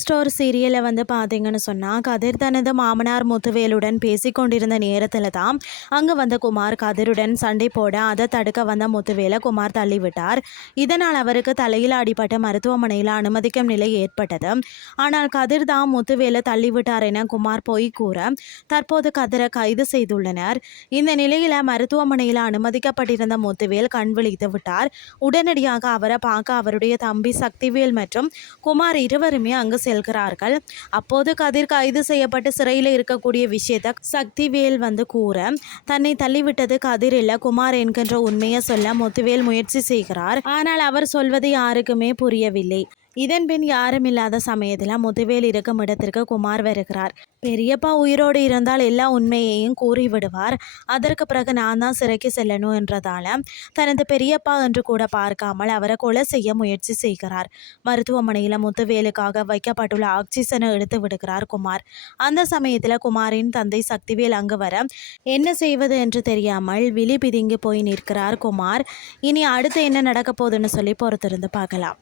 Store சீரியலை பார்த்தீங்கன்னு சொன்னால் கதிர் தனது மாமனார் முத்துவேலுடன் பேசி கொண்டிருந்த நேரத்தில் தான் அங்கே குமார் கதிருடன் சண்டை போட அதை தடுக்க வந்த முத்துவேலை குமார் தள்ளிவிட்டார். இதனால் அவருக்கு தலையில் அடிபட்டு மருத்துவமனையில் அனுமதிக்கும் நிலை ஏற்பட்டது. ஆனால் கதிர் தான் முத்துவேலை தள்ளிவிட்டார் என குமார் போய் கூற தற்போது கதிரை கைது செய்துள்ளனர். இந்த நிலையில் மருத்துவமனையில் அனுமதிக்கப்பட்டிருந்த முத்துவேல் கண் விழித்து விட்டார். உடனடியாக அவரை பார்க்க அவருடைய தம்பி சக்திவேல் மற்றும் குமார் இருவருமே அங்கு செல்கிறார்கள். அப்போது கதிர் கைது செய்யப்பட்டு சிறையில் இருக்கக்கூடிய விஷயத்தை சக்திவேல் கூற தன்னை தள்ளிவிட்டது கதிர் இல்ல குமார் என்கின்ற உண்மையை சொல்ல முத்துவேல் முயற்சி செய்கிறார். ஆனால் அவர் சொல்வது யாருக்குமே புரியவில்லை. இதன்பின் யாரும் இல்லாத சமயத்தில் முத்துவேல் இருக்கும் இடத்திற்கு குமார் வருகிறார். பெரியப்பா உயிரோடு இருந்தால் எல்லா உண்மையையும் கூறிவிடுவார். அதற்கு பிறகு நான் தான் சிறைக்கு செல்லணும் என்றதால தனது பெரியப்பா என்று கூட பார்க்காமல் அவரை கொலை செய்ய முயற்சி செய்கிறார். மருத்துவமனையில் முத்துவேலுக்காக வைக்கப்பட்டுள்ள ஆக்சிஜனை எடுத்து விடுகிறார் குமார். அந்த சமயத்தில் குமாரின் தந்தை சக்திவேல் அங்கு வர என்ன செய்வது என்று தெரியாமல் விழி பிதுங்கி போய் நிற்கிறார் குமார். இனி அடுத்து என்ன நடக்க போகுதுன்னு சொல்லி பொறுத்திருந்து பார்க்கலாம்.